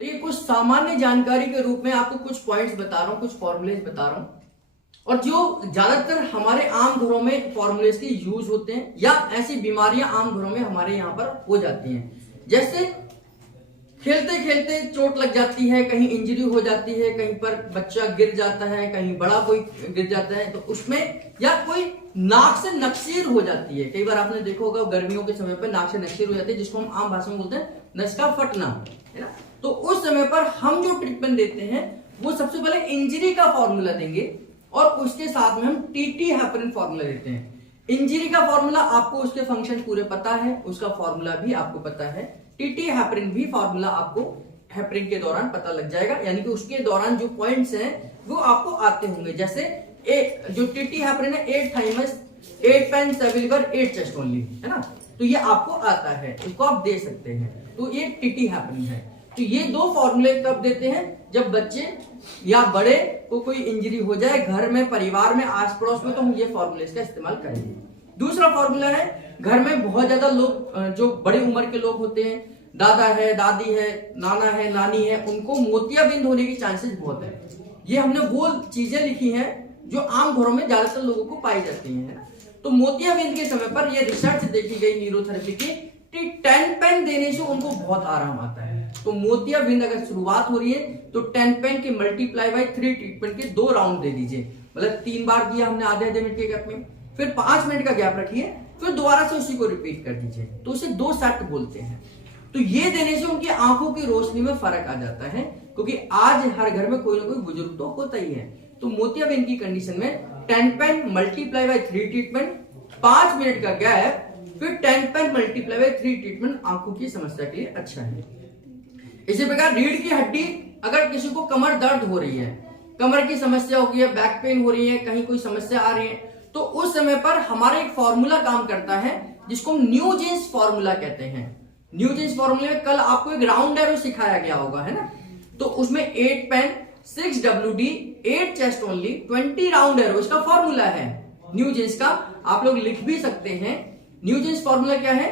तो ये कुछ सामान्य जानकारी के रूप में आपको कुछ पॉइंट्स बता रहा हूँ, कुछ फॉर्मूलेज बता रहा हूँ, और जो ज्यादातर हमारे आम घरों में फॉर्मूलेज के यूज होते हैं या ऐसी बीमारियां आम घरों में हमारे यहाँ पर हो जाती हैं। जैसे खेलते खेलते चोट लग जाती है, कहीं इंजरी हो जाती है, कहीं पर बच्चा गिर जाता है, कहीं बड़ा कोई गिर जाता है, तो उसमें या कोई नाक से नक्सीर हो जाती है। कई बार आपने देखा होगा गर्मियों के समय पर नाक से नक्सीर हो जाती है, जिसको हम आम भाषा में बोलते हैं नसका फटना, है ना। तो उस समय पर हम जो ट्रीटमेंट देते हैं वो सबसे पहले इंजरी का फॉर्मूला देंगे और उसके साथ में हम टीटी हेपरिन फॉर्मूला देते हैं। इंजरी का फॉर्मूला आपको उसके फंक्शन पूरे पता है, उसका फॉर्मूला भी आपको पता है। टीटी हेपरिन भी फॉर्मूला आपको हेपरिन के दौरान पता लग जाएगा, यानी कि उसके दौरान जो पॉइंट्स हैं वो आपको आते होंगे। जैसे जो टीटी हेपरिन है 8 thymus 8 pain 7 liver 8 chest only, है ना, तो ये आपको आता है, इसको आप दे सकते हैं। तो ये टीटी हेपरिन है। तो ये दो फॉर्मूले कब देते हैं? जब बच्चे या बड़े को कोई इंजरी हो जाए घर में, परिवार में, आस पड़ोस में, तो हम ये फॉर्मूले का इस्तेमाल करेंगे। दूसरा फॉर्मूला है घर में बहुत ज्यादा लोग जो बड़ी उम्र के लोग होते हैं, दादा है, दादी है, नाना है, नानी है, उनको मोतियाबिंद होने की चांसेस बहुत है। ये हमने वो चीजें लिखी हैं जो आम घरों में ज्यादातर लोगों को पाई जाती हैं। तो मोतियाबिंद के समय पर यह रिसर्च देखी गई न्यूरोथेरेपी की 10 पेन देने से उनको बहुत आराम आता है। तो मोतियाबिंद अगर शुरुआत हो रही है तो 10 पेन के मल्टीप्लाई बाय 3 ट्रीटमेंट के 2 राउंड दे दीजिए। मतलब 3 बार किया हमने आधे मिनट के गैप में, फिर 5 मिनट का गैप रखिए, फिर दोबारा से उसी को रिपीट कर दीजिए। तो उसे 2 सेट बोलते हैं। तो ये देने से उनकी आंखों की रोशनी में फर्क आ जाता है, क्योंकि आज हर घर में कोई ना कोई बुजुर्ग तो होता ही है। तो मोतियाबिंद की कंडीशन में 10 pain multiply by 3 treatment, 5 minute का गैप, फिर 10 पेन मल्टीप्लाई बाय 3 ट्रीटमेंट आंखों की समस्या के लिए अच्छा है। इसी प्रकार रीढ़ की हड्डी, अगर किसी को कमर दर्द हो रही है, कमर की समस्या हो गई है, बैक पेन हो रही है, कहीं कोई समस्या आ रही है, तो उस समय पर हमारा एक फॉर्मूला काम करता है जिसको हम न्यूजेंस फॉर्मूला कहते हैं। न्यूजेंस फॉर्मूले में कल आपको एक राउंड एरो सिखाया गया होगा, है ना। तो उसमें 8 pain 6 WD 8 chest only 20 round arrow इसका फॉर्मूला है न्यूजेंस का। आप लोग लिख भी सकते हैं। न्यूजेंस फॉर्मूला क्या है?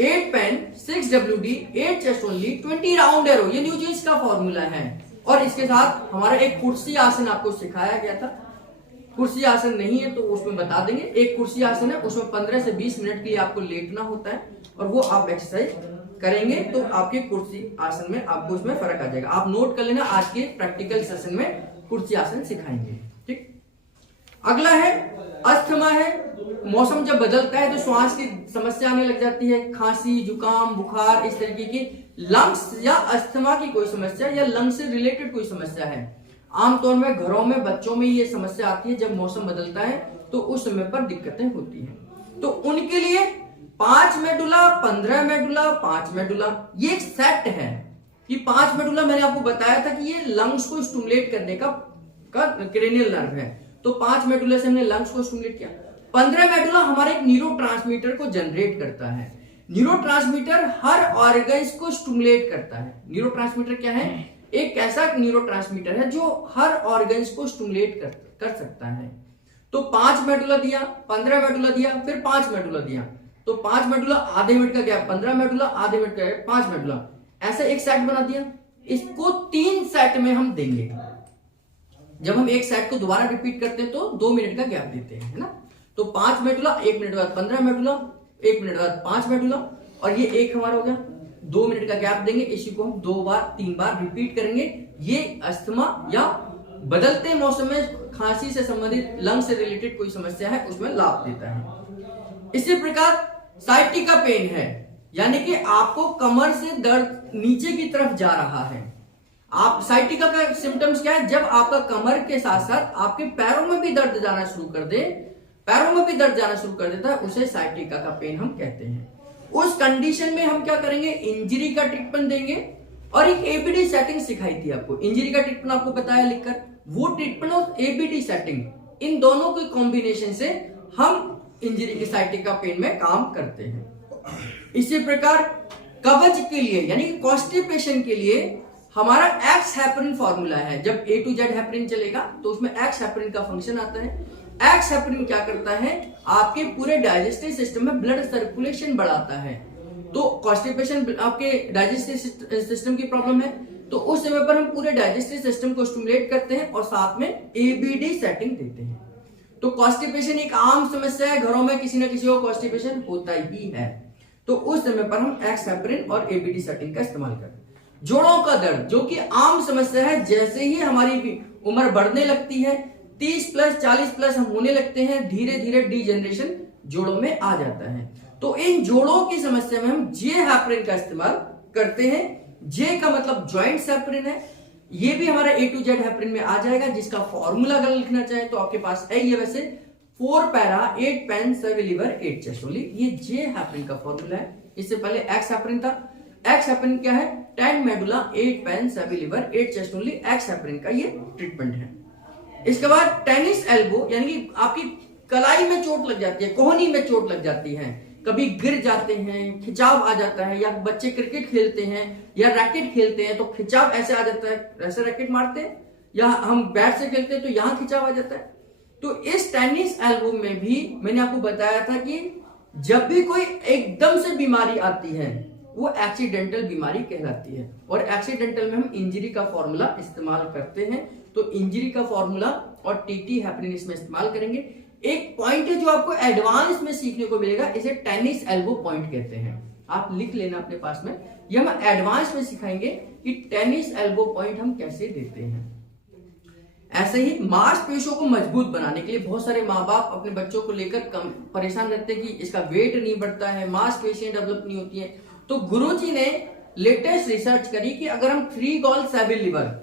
8 pain 6 WD 8 chest only 20 round arrow, ये न्यूजेंस का फॉर्मूला है। और इसके साथ हमारा एक कुर्सी आसन आपको सिखाया गया था। कुर्सी आसन नहीं है तो उसमें बता देंगे। एक कुर्सी आसन है, उसमें 15 से 20 मिनट के लिए आपको लेटना होता है और वो आप एक्सरसाइज करेंगे तो आपके कुर्सी आसन में आपको उसमें फर्क आ जाएगा। आप नोट कर लेना, आज के प्रैक्टिकल सेशन में कुर्सी आसन सिखाएंगे। ठीक, अगला है अस्थमा है। मौसम जब बदलता है तो श्वास की समस्या आने लग जाती है, खांसी, जुकाम, बुखार, इस तरीके की लंग्स या अस्थमा की कोई समस्या या लंग्स से रिलेटेड कोई समस्या है। आमतौर में घरों में बच्चों में ये समस्या आती है जब मौसम बदलता है, तो उस समय पर दिक्कतें होती हैं। तो उनके लिए 5 मेडुला, 15 मेडुला, 5 मेडुला, ये एक सेट है। कि 5 मेडुला मैंने आपको बताया था कि ये लंग्स को स्टिमुलेट करने का क्रेनियल नर्व है। तो 5 मेडुला से हमने लंग्स को स्टिमुलेट किया। 15 मेडुला हमारे एक न्यूरोट्रांसमीटर को जनरेट करता है। न्यूरोट्रांसमीटर हर ऑर्गन्स को स्टिमुलेट करता है। न्यूरोट्रांसमीटर क्या है? एक ऐसा न्यूरोट्रांसमीटर है जो हर ऑर्गन्स को स्टिमुलेट कर सकता है। तो 5 मेडुला दिया, 15 मेडुला दिया, फिर 5 मेडुला दिया। तो 5 मेडुला आधे मिनट का गैप, 15 मेडुला आधे मिनट का गैप, 5 मेडुला, ऐसा एक सेट बना दिया। इसको 3 सेट में हम देंगे। जब हम एक सेट को दोबारा रिपीट करते हैं तो 2 मिनट का गैप देते हैं, है ना। तो 5 मेडुला, 1 मिनट बाद 15 मेडुला, 1 मिनट बाद 5 मेडुला, और ये एक हमारा हो गया। 2 मिनट का गैप देंगे, इसी को हम 2 बार 3 बार रिपीट करेंगे। ये अस्थमा या बदलते मौसम में खांसी से संबंधित लंग से रिलेटेड कोई समस्या है उसमें लाभ देता है। इसी प्रकार साइटिका पेन है, यानी कि आपको कमर से दर्द नीचे की तरफ जा रहा है। आप साइटिका का सिम्टम्स क्या है? जब आपका कमर के साथ साथ आपके पैरों में भी दर्द जाना शुरू कर दे, पैरों में भी दर्द जाना शुरू कर देता है, उसे साइटिका का पेन हम कहते हैं। उस कंडीशन में हम क्या करेंगे? इंजरी का ट्रीटमेंट देंगे। और एक एबीडी सेटिंग सिखाई थी आपको, इंजरी का ट्रीटमेंट आपको बताया लिखकर, वो ट्रीटमेंट और एबीडी सेटिंग, इन दोनों के कॉम्बिनेशन से हम इंजरी के साइटिका पेन में काम करते हैं। इसी प्रकार कब्ज के लिए यानी कि कॉन्स्टिपेशन के लिए हमारा एक्स हेपरिन फॉर्मूला है। जब A to Z हेपरिन चलेगा तो उसमें एक्स हेपरिन का फंक्शन आता है। एक्स हेपरिन क्या करता है? आपके पूरे डाइजेस्टिव सिस्टम में ब्लड सर्कुलेशन बढ़ाता है। तो कॉन्स्टिपेशन आपके डाइजेस्टिव सिस्टम की प्रॉब्लम है, तो उस समय पर हम पूरे डाइजेस्टिव सिस्टम को स्टिमुलेट करते हैं और साथ में एबीडी सेटिंग देते हैं। तो कॉन्स्टिपेशन एक आम समस्या है, घरों में किसी न किसी को कॉन्स्टिपेशन होता ही है, तो उस समय पर हम एक्स हेपरिन और एबीडी सेटिंग का इस्तेमाल करते हैं। जोड़ों का दर्द जो कि आम समस्या है, जैसे ही हमारी उम्र बढ़ने लगती है, 30 प्लस 40 प्लस हम होने लगते हैं, धीरे धीरे डीजेनरेशन जोड़ों में आ जाता है। तो इन जोड़ों की समस्या में हम जे हेपरिन का इस्तेमाल करते हैं। जे का मतलब ज्वाइंट हेपरिन है, ये भी हमारा ए टू जेड हेपरिन में आ जाएगा, जिसका फॉर्मूला अगर लिखना चाहे तो आपके पास है ये, वैसे 4 para 8 pain 7 liver 8 chest only, ये जे हेपरिन का फॉर्मूला है। इससे पहले एक्स हेपरिन था। एक्स हेपरिन क्या है? 10 medulla 8 pain 7 liver 8 chest only, X heparin का ये ट्रीटमेंट है। इसके बाद टेनिस एल्बो, यानी कि आपकी कलाई में चोट लग जाती है, कोहनी में चोट लग जाती है, कभी गिर जाते हैं, खिंचाव आ जाता है, या बच्चे क्रिकेट खेलते हैं या रैकेट खेलते हैं तो खिंचाव ऐसे आ जाता है, ऐसे रैकेट मारते हैं, या हम बैट से खेलते हैं तो यहां खिंचाव आ जाता है। तो इस टेनिस एल्बो में भी मैंने आपको बताया था कि जब भी कोई एकदम से बीमारी आती है वो एक्सीडेंटल बीमारी कहलाती है, और एक्सीडेंटल में हम इंजरी का फॉर्मूला इस्तेमाल करते हैं। तो इंजरी का फॉर्मूला और टीटी हेपरिन इसमें इस्तेमाल करेंगे। एक पॉइंट है जो आपको एडवांस में सीखने को मिलेगा, इसे टेनिस एल्बो पॉइंट कहते हैं, आप लिख लेना अपने पास में। ये हम एडवांस में सिखाएंगे कि टेनिस एल्बो पॉइंट हम कैसे देते हैं। ऐसे ही मांसपेशियों को मजबूत बनाने के लिए बहुत सारे माँ बाप अपने बच्चों को लेकर परेशान रहते हैं कि इसका वेट नहीं बढ़ता है, मांसपेशियां डेवलप नहीं होती है। तो गुरुजी ने लेटेस्ट रिसर्च करी कि अगर हम 3 गॉल 7 लीवर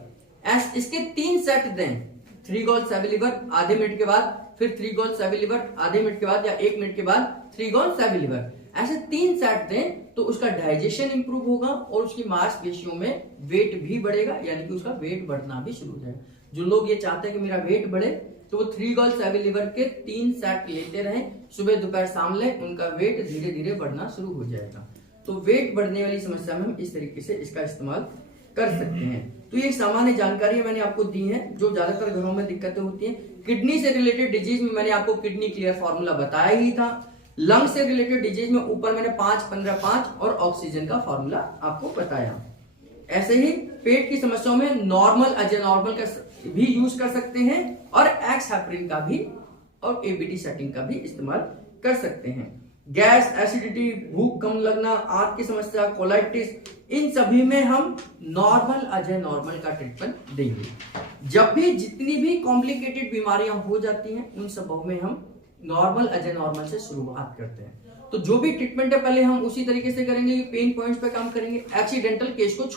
इसके 3 सेट दें, 3 गॉल 7 लीवर आधे मिनट के बाद, फिर 3 गॉल 7 लीवर आधे मिनट के बाद, या 1 मिनट के बाद 3 गॉल 7 लीवर, ऐसे 3 सेट दें तो उसका डाइजेशन इंप्रूव होगा और उसकी मांसपेशियों में वेट भी बढ़ेगा, यानी कि उसका वेट बढ़ना भी शुरू हो जाएगा। जो लोग ये चाहते हैं कि मेरा वेट बढ़े तो वो 3 गॉल 7 लीवर के 3 सेट लेते रहें, सुबह दोपहर शाम लें, उनका वेट धीरे धीरे बढ़ना शुरू हो जाएगा। तो वेट बढ़ने वाली समस्या में हम इस तरीके से इसका इस्तेमाल कर सकते हैं। तो ये सामान्य जानकारी मैंने आपको दी है जो ज्यादातर घरों में दिक्कतें होती हैं। किडनी से रिलेटेड डिजीज में मैंने आपको किडनी क्लियर फॉर्मूला बताया ही था। लंग से रिलेटेड डिजीज में ऊपर मैंने 5 15 5 और ऑक्सीजन का फॉर्मूला आपको बताया। ऐसे ही पेट की समस्याओं में नॉर्मल अजेनॉर्मल का भी यूज कर सकते हैं और एक्स हेपरिन का भी और एबीडी सेटिंग का भी इस्तेमाल कर सकते हैं। गैस, एसिडिटी, भूख कम लगना, आंत की समस्या, कोलाइटिस, इन सभी में हम नॉर्मल अजय नॉर्मल का ट्रीटमेंट देंगे। जब भी जितनी भी कॉम्प्लिकेटेड बीमारियां हो जाती हैं उन सबों में हम नॉर्मल अजय नॉर्मल से शुरुआत करते हैं। तो जो भी ट्रीटमेंट है पहले हम उसी तरीके से करेंगे, पेन पॉइंट्स पे काम करेंगे। एक्सीडेंटल केस को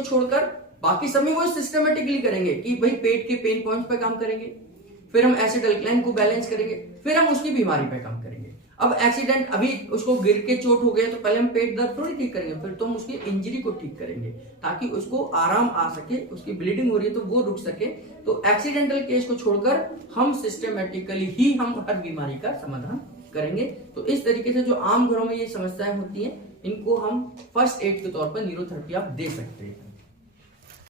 छोड़कर बाकी सभी वो सिस्टमेटिकली करेंगे कि भाई पेट के पेन पॉइंट्स पे काम करेंगे, फिर हम एसिड अल्कलाइन को बैलेंस करेंगे, फिर हम उसकी बीमारी पे काम करेंगे। अब एक्सीडेंट, अभी उसको गिर के चोट हो गया तो पहले हम पेट दर्द थोड़ी ठीक करेंगे, फिर तो हम उसकी इंजरी को ठीक करेंगे ताकि उसको आराम आ सके, उसकी ब्लीडिंग हो रही है तो वो रुक सके। तो एक्सीडेंटल केस को छोड़कर हम सिस्टमेटिकली ही हम हर बीमारी का समाधान करेंगे। तो इस तरीके से जो आम घरों में ये समस्याएं होती हैं इनको हम फर्स्ट एड के तौर पर न्यूरोथेरेपी आप दे सकते हैं।